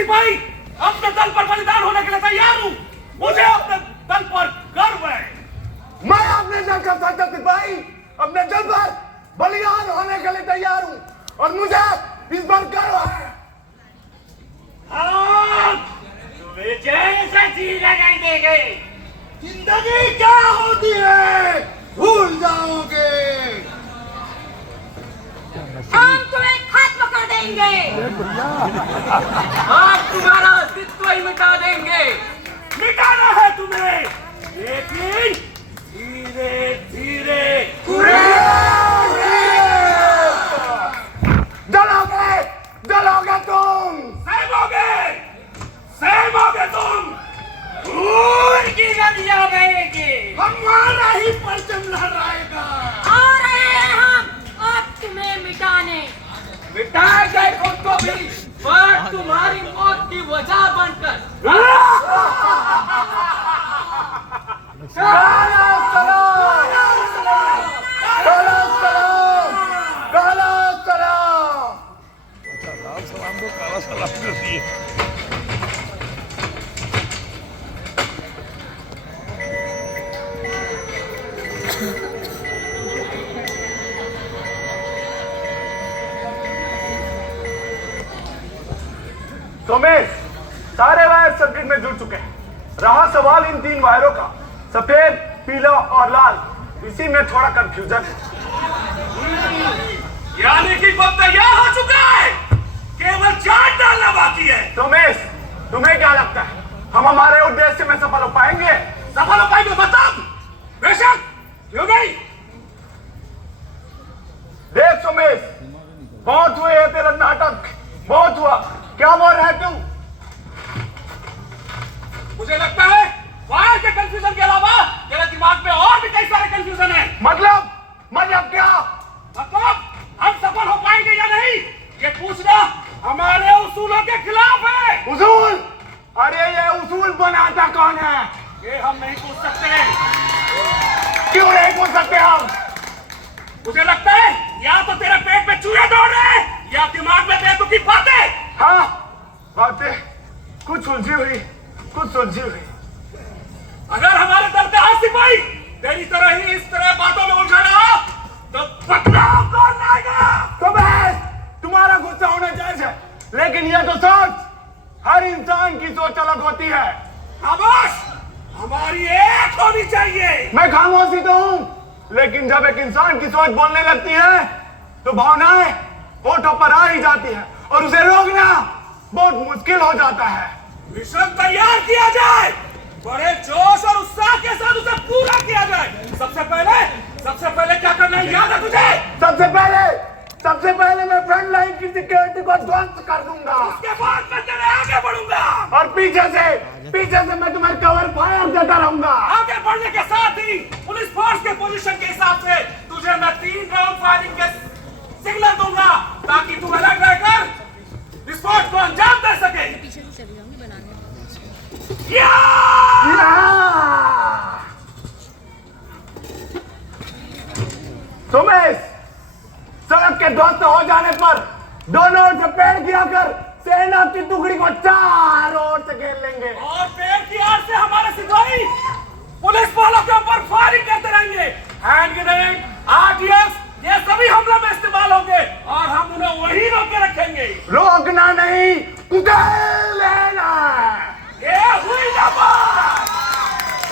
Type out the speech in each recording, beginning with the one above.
सिपाही अपने दल पर बलिदान होने के लिए तैयार हूँ। मुझे अपने दल पर गर्व है। मैं अपने दल का साचा सिपाही अपने दल पर बलिदान होने के लिए तैयार हूँ और मुझे इस बार गर्व है। हाँ, तुम्हें जैसे जीने नहीं देंगे। जिंदगी क्या होती है भूल जाओगे। हम तुम्हें खत्म कर देंगे। आप तुम्हारा अस्तित्व ही मिटा देंगे। मिटाना है तुम्हें, लेकिन धीरे धीरे। जलोगे जलोगे तुम, सहमोगे तुम। खून की नदियां बहेगी, हमारा ही परचम लहराएगा। आ रहे हैं हम अब तुम्हें मिटाने। मिटाएंगे खुद को भी, पर तुम्हारी मौत की वजह बनकर। तुम्हें सारे वायर सर्किट में जुड़ चुके हैं। रहा सवाल इन 3 वायरों का, सफेद, पीला और लाल। इसी में थोड़ा कंफ्यूजन है। यानी कि बम तैयार हो चुका है, केवल चाट डालना बाकी है। तुम्हें क्या लगता है हम हमारे उद्देश्य में सफल हो पाएंगे? सफल हो पाएंगे मतलब? बेशक, क्यों नहीं? देख सुमेश, बहुत हुए है तेरा नाटक, बहुत हुआ। क्या बोल रहा है तू? मुझे लगता है वायर के कंफ्यूजन के अलावा तेरे दिमाग में और भी कई सारे कंफ्यूजन है। मतलब क्या? मतलब हम सफल हो पाएंगे या नहीं, ये पूछना हमारे उसूलों के खिलाफ है। उसूल? अरे ये उसूल बनाता कौन है? ये हम नहीं पूछ सकते। क्यों नहीं पूछ सकते हम? मुझे लगता है या तो तेरे पेट में चूहे दौड़ रहे हैं या दिमाग में बेतुकी बातें। हाँ, बातें कुछ उलझी हुई, कुछ सुलझी हुई। अगर हमारे दल का हर सिपाही तेरी तरह ही इस तरह बातों में उलझा रहा तो बदलाव कौन लाएगा? तो बस तुम्हारा गुस्सा होना जायज है, लेकिन यह तो सोच, हर इंसान की सोच अलग होती है। खामोश, हमारी एक होनी चाहिए। मैं खामोशी तो हूं, लेकिन जब एक इंसान की सोच बोलने लगती है तो भावनाएं होठों पर आ ही जाती है और उसे रोकना बहुत मुश्किल हो जाता है। मिशन तैयार किया जाए, बड़े जोश और उत्साह के साथ उसे पूरा किया जाए। सबसे पहले क्या करना है याद है तुझे? सबसे पहले मैं फ्रंट लाइन की सिक्योरिटी को ध्वस्त कर दूंगा। उसके बाद मैं तेरे आगे बढ़ूंगा और पीछे से मैं तुम्हें कवर फायर देता रहूंगा। आगे बढ़ने के साथ ही पुलिस फोर्स के पोजीशन के हिसाब से तुझे मैं 3 राउंड फायरिंग के सिग्नल दूंगा ताकि तू अलर्ट रहकर विस्फोट को अंजाम दे सके। पीछे से चली जाऊंगी बनाने। सुमेश, सड़क के ध्वस्त हो जाने पर दोनों ओर से पेड़ किया कर सेना की टुकड़ी को 4 ओर से घेर लेंगे और पेड़ की आड़ से हमारे सिपाही पुलिस वालों के ऊपर फायरिंग करते रहेंगे। हैंड ग्रेनेड, आरडीएक्स, ये सभी हमले में इस्तेमाल होंगे और हम उन्हें वही रोके रखेंगे। रोकना नहीं, उधेड़ लेना। ये हुई ना बात।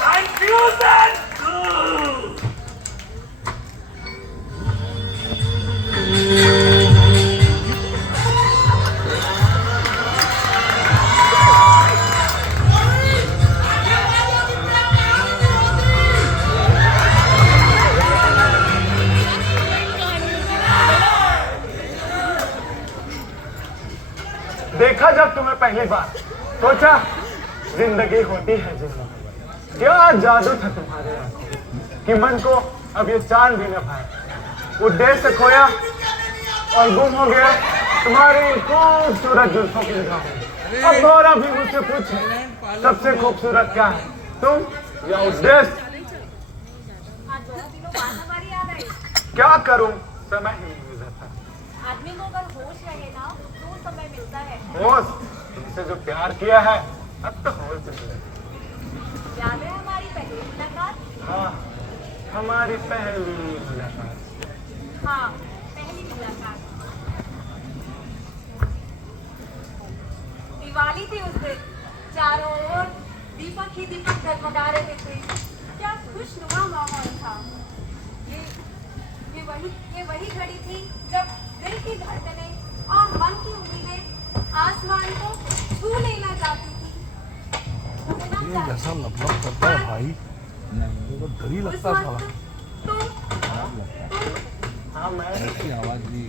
कंफ्यूजन। देखा जब तुम्हें पहली बार, सोचा जिंदगी होती है जिंदगी। क्या जादू था तुम्हारे आंखों कि मन को अब ये चांद भी न पाए। उद्देश्य खोया और गुम हो गया तुम्हारी खूबसूरत जुल्फों की निगाहों। अब गौरा भी मुझसे पूछे सबसे खूबसूरत क्या है, तुम या उद्देश्य? क्या करूं, समय ही नहीं गुजरता। आदमी को अगर होश रहे ना तो समय मिलता है। होश तुमसे जो प्यार किया है अब तो हो चुका है। याद है हमारी पहली मुलाकात? हाँ, हमारी पहली मुलाकात। हाँ, पहली मुलाकात। दिवाली थी उस दिन, चारों ओर दीपक ही दीपक जगमगा रहे थे। क्या खुशनुमा माहौल था। ये वही घड़ी थी जब दिल की धड़कनें और मन की उम्मीदें आसमान को छू लेना चाहती थी। ये जैसा लपलप करता है भाई, मेरे को डर ही लगता है साला। हाँ, मैं ऐसी आवाज भी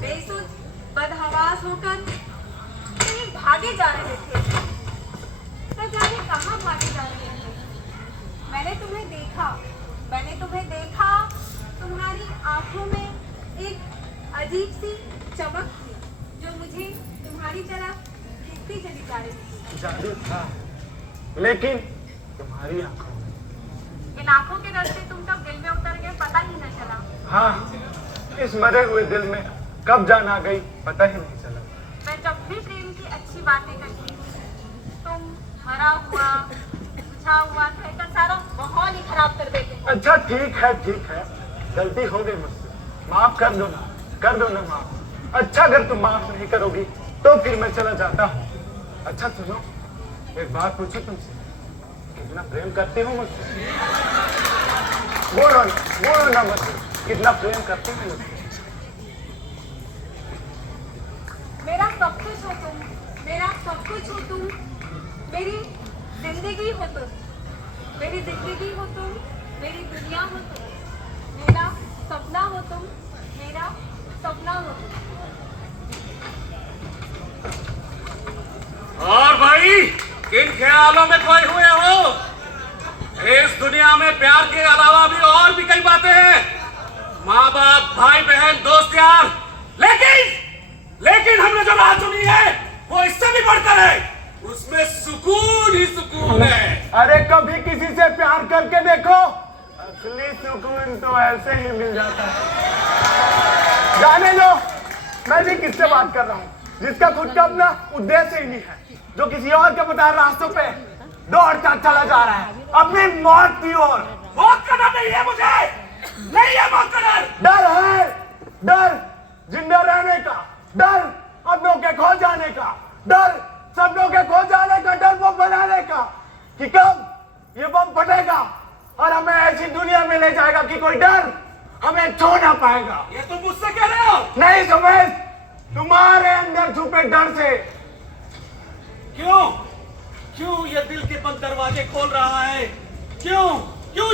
बेसुध बदहवास होकर कहीं भागे जा रहे थे। तो जाने कहाँ भागे जा रहे थे। मैंने तुम्हें देखा। तुम्हारी आंखों में एक अजीब सी चमक थी जो मुझे तुम्हारी तरफ खींचती चली जा रही थी। जादू था, लेकिन तुम्हारी आंखों में। इन आंखों के रास्ते तुम कब दिल में उतर गए पता ही न चला। हाँ, इस मरे हुए दिल में कब जान आ गई पता ही नहीं चला। मैं जब भी प्रेम की अच्छी बातें करती थी तुम मरा हुआ बुझा हुआ कहकर सारा माहौल ही खराब कर देते। अच्छा ठीक है, गलती हो गई मुझसे, माफ कर दो ना माफ। अच्छा अगर तुम माफ नहीं करोगी तो फिर मैं चला जाता हूँ। अच्छा सुनो, एक बात पूछूं तुमसे, कितना प्रेम करती हो मुझसे? बोलो ना मुझसे, कितना प्रेम करती हो मुझसे? मेरा सब कुछ हो तुम, मेरा सब कुछ हो तुम, मेरी जिंदगी हो तुम, मेरी जिंदगी हो तुम, मेरी दुनिया हो तुम, मेरा सपना हो तुम, मेरा सपना हो तुम। और भाई किन ख्यालों में खोए हुए हो? इस दुनिया में प्यार के अलावा भी और भी कई बातें हैं, माँ बाप, भाई बहन, दोस्त यार, लेकिन हमने जो राह चुनी है वो इससे भी बढ़कर है, उसमें सुकून ही सुकून है। अरे कभी किसी से प्यार करके देखो, असली सुकून तो ऐसे ही मिल जाता है। जाने दो, मैं भी किससे बात कर रहा हूँ जिसका खुद का अपना उद्देश्य ही नहीं है, जो किसी और के बता रास्तों पे दौड़ता चला जा रहा है अपनी मौत की ओर। मौत का डर नहीं है मुझे, नहीं है मौत का डर। डर है, डर जिंदा रहने का, डर अपनों के खो जाने का, डर सपनों के खो जाने का, डर वो बनाने का कि कब ये बम फटेगा और हमें ऐसी दुनिया में ले जाएगा कि कोई डर हमें छू ना पाएगा। ये तुम मुझसे कह रहे हो? नहीं समझ, तुम्हारे अंदर छुपे डर से। क्यों ये दिल के बंद दरवाजे खोल रहा है? क्यों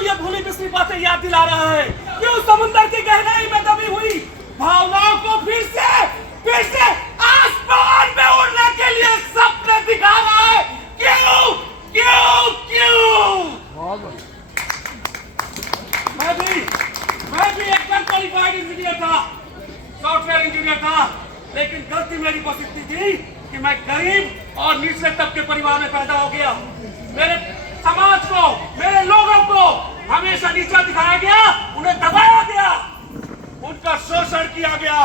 ये भूली बिसरी बातें याद दिला रहा है? क्यों समुद्र की गहराई में दबी हुई भावनाओं को फिर से आसमान में उड़ने के लिए सपने दिखा रहा है? क्यों? मैं भी एक क्वालिफाइड इंजीनियर था, सॉफ्टवेयर इंजीनियर था, लेकिन गलती मेरी बस इतनी थी कि मैं गरीब और निचले तबके परिवार में पैदा हो गया। मेरे समाज को, मेरे लोगों को हमेशा नीचा दिखाया गया, उन्हें दबाया गया, उनका शोषण किया गया।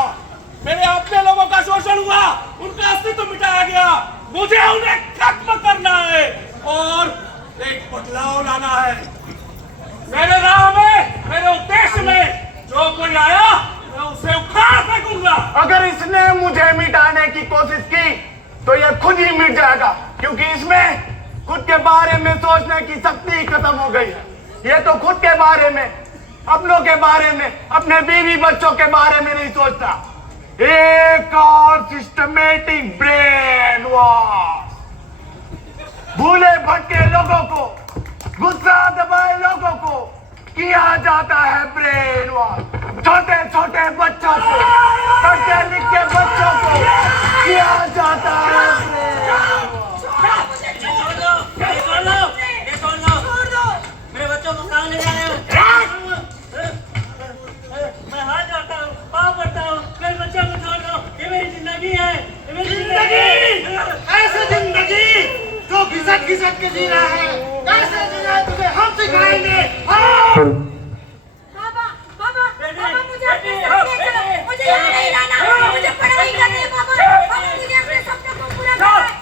मेरे अपने लोगों का शोषण हुआ, उनका अस्तित्व मिटाया गया। मुझे उन्हें खत्म करना है और एक बदलाव लाना है। मेरे राह में, मेरे उद्देश्य में जो कोई आया मैं उसे उखाड़ फेंकूंगा। अगर इसने मुझे मिटाने की कोशिश की तो ये खुद ही मिट जाएगा, क्योंकि इसमें खुद के बारे में सोचने की शक्ति खत्म हो गई है। ये तो खुद के बारे में, अपनों के बारे में, अपने बीवी बच्चों के बारे में नहीं सोचता। एक और सिस्टमेटिक ब्रेन वॉश, भूले भटके लोगों को, गुस्सा दबाए लोगों को किया जाता है ब्रेन वॉश। छोटे छोटे बच्चों को, पढ़ते लिखे बच्चों को किया जाता है ब्रेन वॉश। मेरे बच्चों को कहाँ ले जा रहे हो? मैं हाथ जोड़ता हूँ, पाँव पड़ता हूँ, मेरे बच्चों को छोड़ दो। ये मेरी जिंदगी है, ये मेरी जिंदगी। ऐसी जिंदगी जो घिसक के जी रहा है, कैसे जीना है तुझे हम सिखाएंगे। बाबा मुझे अपने सपने चलो, मुझे यहाँ नहीं रहना, मुझे पढ़ाई करनी है बाबा, मुझे अपने सपने को पूरा करना है।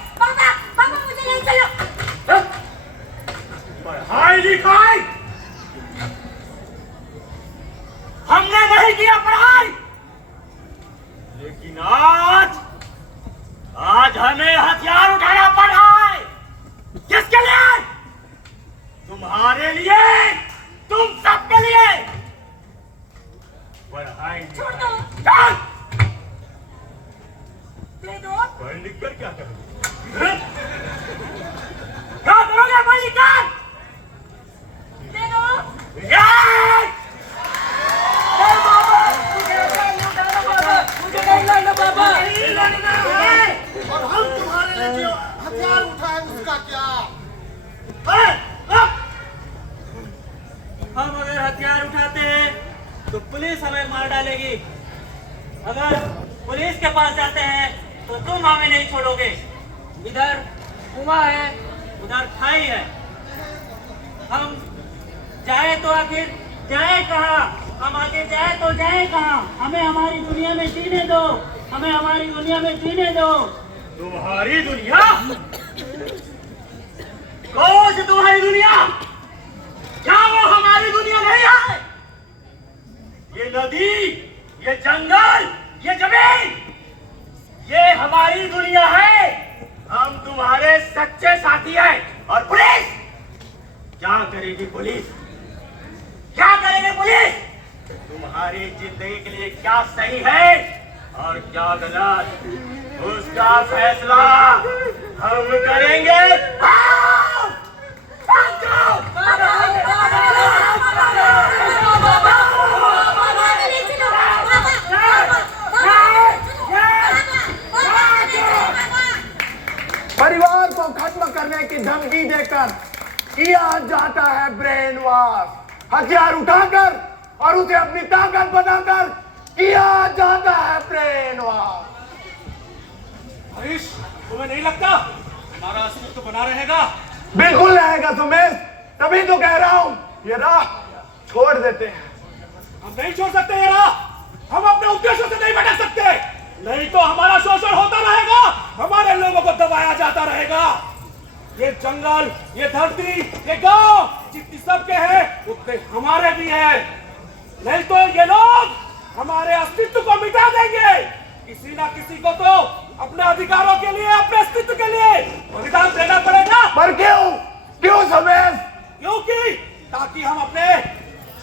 हथियार उठाए उसका क्या? हम अगर हथियार उठाते हैं तो पुलिस हमें मार डालेगी। अगर पुलिस के पास जाते हैं तो तुम हमें नहीं छोड़ोगे। इधर कुआं है, उधर खाई है। हम जाए तो आखिर जाए कहाँ? हम आगे जाए तो जाए कहाँ? हमें हमारी दुनिया में जीने दो, हमें हमारी दुनिया में जीने दो। तुम्हारी दुनिया? कौन सी तुम्हारी दुनिया? क्या वो हमारी दुनिया नहीं है? ये नदी, ये जंगल, ये जमीन, ये हमारी दुनिया है। हम तुम्हारे सच्चे साथी हैं। और पुलिस क्या करेगी? पुलिस क्या करेगी? पुलिस तुम्हारी जिंदगी के लिए क्या सही है और क्या गलत, उसका फैसला हम करेंगे। परिवार को खत्म करने की धमकी देकर किया जाता है ब्रेन वॉश। हथियार उठाकर और उसे अपनी ताकत बनाकर किया जाता है ब्रेन वॉश। हरीश, तुम्हें नहीं लगता हमारा अस्तित्व तो बना रहेगा? बिल्कुल रहेगा सुमेश, तभी तो कह रहा हूँ ये राह छोड़ देते हैं। हम नहीं छोड़ सकते ये राह। हम अपने उद्देश्यों से नहीं भटक सकते, नहीं तो हमारा शोषण होता रहेगा, हमारे लोगों को दबाया जाता रहेगा। ये जंगल, ये धरती, ये गांव जितनी सबके हैं उतने हमारे भी हैं। नहीं तो ये लोग हमारे अस्तित्व को मिटा देंगे। किसी ना किसी को तो अपने अधिकारों के लिए, अपने अस्तित्व के लिए बलिदान देना पड़ेगा। पर क्यों? क्यों सुमेश? क्योंकि ताकि हम अपने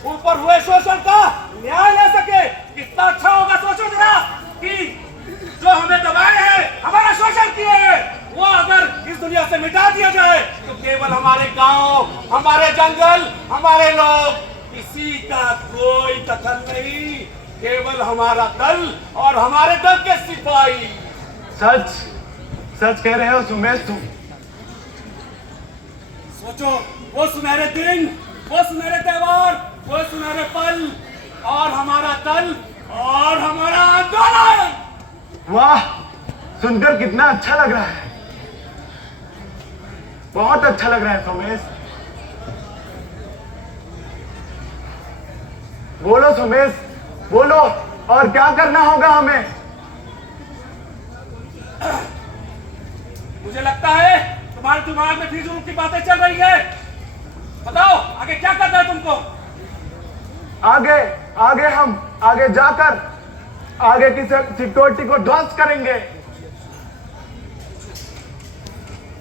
ऊपर हुए शोषण का न्याय ले सके। कितना अच्छा होगा, सोचो जरा, कि जो हमें दबाए हैं, हमारा शोषण किए हैं, वो अगर इस दुनिया से मिटा दिया जाए तो केवल हमारे गांव, हमारे जंगल, हमारे लोग, किसी का कोई दखल नहीं, केवल हमारा दल और हमारे दल के सिपाही। सच सच कह रहे हो सुमेश तुम। सोचो, वो सुनहरे दिन, वो सुनहरे त्योहार, वो सुनहरे पल, और हमारा दल और हमारा आंदोलन। वाह, सुनकर कितना अच्छा लग रहा है, बहुत अच्छा लग रहा है सुमेश। बोलो सुमेश, बोलो, और क्या करना होगा हमें? मुझे लगता है तुम्हारे दिमाग में फिजूल की बातें चल रही है। बताओ आगे क्या करना है तुमको? आगे आगे हम आगे जाकर आगे की सिक्योरिटी को ध्वस्त करेंगे।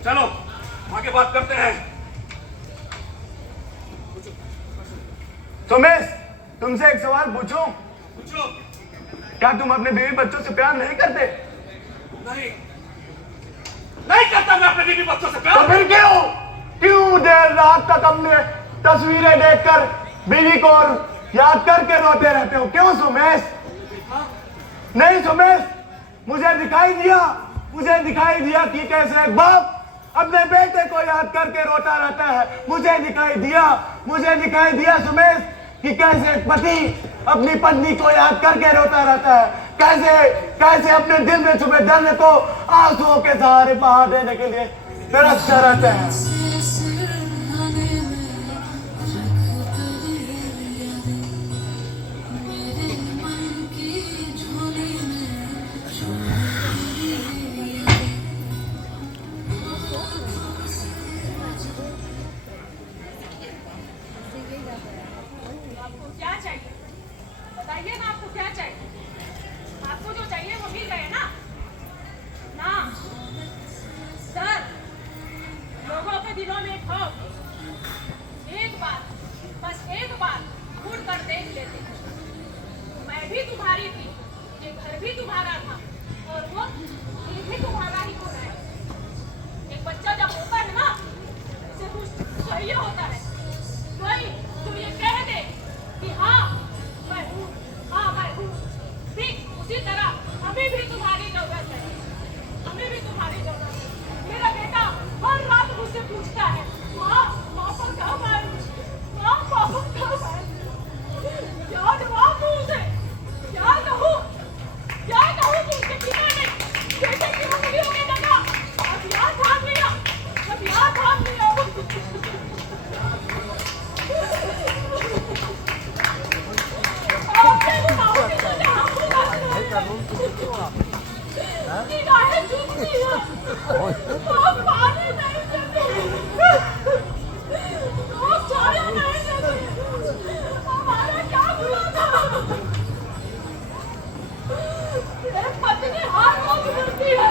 चलो आगे बात करते हैं। सुमेश, तुमसे एक सवाल पूछूं? पूछो। क्या तुम अपने बीवी बच्चों से प्यार नहीं करते? नहीं, नहीं करता मैं अपने बीवी बच्चों से तो प्यार। फिर क्यों देर रात तक अपने तस्वीरें देखकर बीवी को याद करके रोते रहते हो? क्यों सुमेश? नहीं सुमेश, मुझे दिखाई दिया कि कैसे एक बाप अपने बेटे को याद करके रोता रहता है। मुझे दिखाई दिया सुमेश कि कैसे एक पति अपनी पत्नी को याद करके रोता रहता है, कैसे अपने दिल में छुपे दर्द को आंसुओं के सहारे बहा देने के लिए तरसता रहता है। क्या चाहिए? बताइए ना, आपको क्या चाहिए? आपको जो चाहिए वो मिल गए ना? ना सर, लोगों के दिलों में खौफ। एक बार, बस एक बार मुड़ कर देख लेते। मैं भी तुम्हारी थी, ये घर भी तुम्हारा था, और वो ये भी तुम्हारा ही होना है। एक बच्चा जब होता है ना, उसे कुछ चाहिए होता है, कोई जो ये कह दे कि हाँ मैं हूँ, ठीक उसी तरह हमें भी तुम्हारी जरूरत है, हमें भी तुम्हारी जरूरत है। मेरा बेटा नहीं है। आप पानी नहीं देते, आप छाया नहीं देते, हमारा क्या हुआ था? एक पत्नी हर वक्त मरती है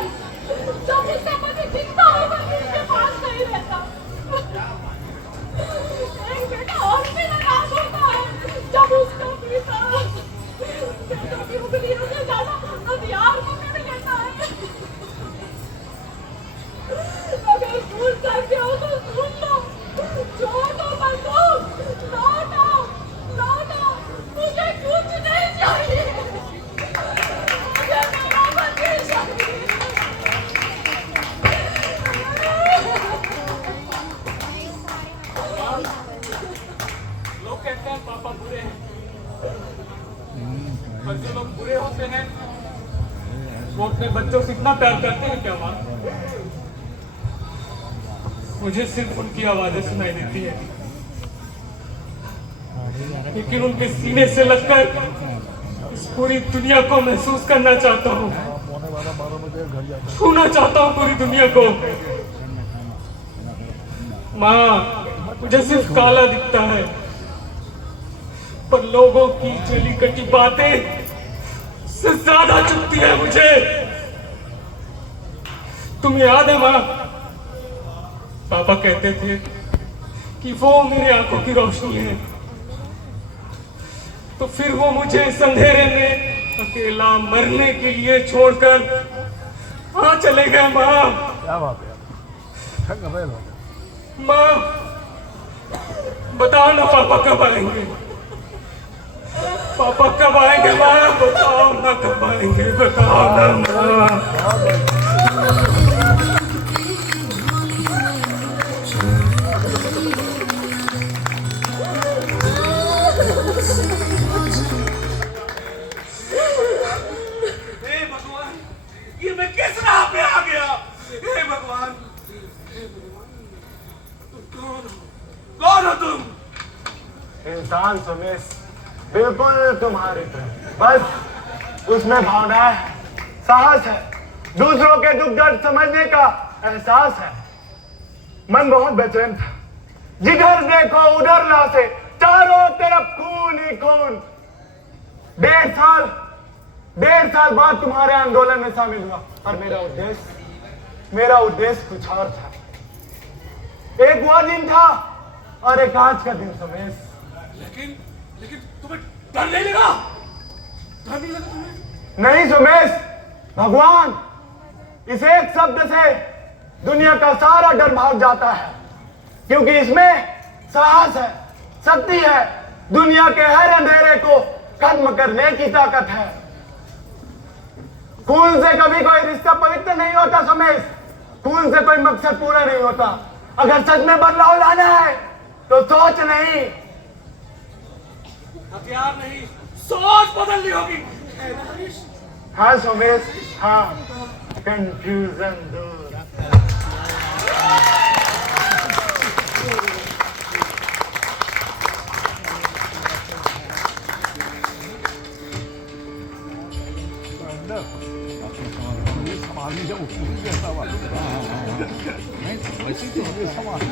जब उसका पति जिंदा होकर भी उसके पास नहीं रहता। एक बेटा और भी नाराज होता है जब उसका पिता कभी उंगलियों से ज्यादा हथियार पकड़ लेता है। अगर भूल करके हो तो सुन लो, छोड़ दो बंदूक, लौटो, लौटो, मुझे कुछ नहीं चाहिए, मुझे मेरा पति चाहिए। लोग कहते हैं पापा बुरे हैं, पर जो लोग बुरे होते हैं वो अपने बच्चों से इतना प्यार करते हैं क्या माँ? मुझे सिर्फ उनकी आवाजें सुनाई देती है, लेकिन उनके सीने से लगकर इस पूरी दुनिया को महसूस करना चाहता हूँ, छूना चाहता हूँ पूरी दुनिया को। माँ, मुझे सिर्फ काला दिखता है, पर लोगों की जली कटी बातें से ज्यादा चुभती है मुझे। तुम्हें याद है माँ, पापा कहते थे कि वो मेरी आंखों की रोशनी है, तो फिर वो मुझे इस अंधेरे में अकेला मरने के लिए छोड़कर वहां चले गए। माँ, क्या बात है, क्या कर रहे हो? माँ बताओ ना पापा कब आएंगे? पापा कब आएंगे माँ? बताओ ना कब आएंगे, बताओ ना माँ। हे भगवान, ये मैं किस राह पे आ गया? हे भगवान, कौन हो तुम? इंसान सुमेश, बिल्कुल तुम्हारी तरह, बस उसमें भावना है, साहस है, दूसरों के दुख दर्द समझने का एहसास है। मन बहुत बेचैन था, जिधर देखो उधर लाशें, चारों तरफ खून ही खून। 1.5 साल बाद तुम्हारे आंदोलन में शामिल हुआ, और मेरा उद्देश्य कुछ और था। एक वो दिन था और एक आज का दिन सुमेश। लेकिन तुम्हें डर नहीं लगा? डर नहीं लगा तुम्हें? नहीं सुमेश, भगवान, इस एक शब्द से दुनिया का सारा डर भाग जाता है, क्योंकि इसमें साहस है, शक्ति है, दुनिया के हर अंधेरे को खत्म करने की ताकत है। खून से कभी कोई रिश्ता पवित्र नहीं होता सुमेश, खून से कोई मकसद पूरा नहीं होता। अगर सच में बदलाव लाना है तो सोच नहीं, हथियार नहीं, सोच बदलनी होगी। हाँ सुमेश, हाँ, कंफ्यूजन दूर। समाधि जब जैसा नहीं, वैसी तो समाधि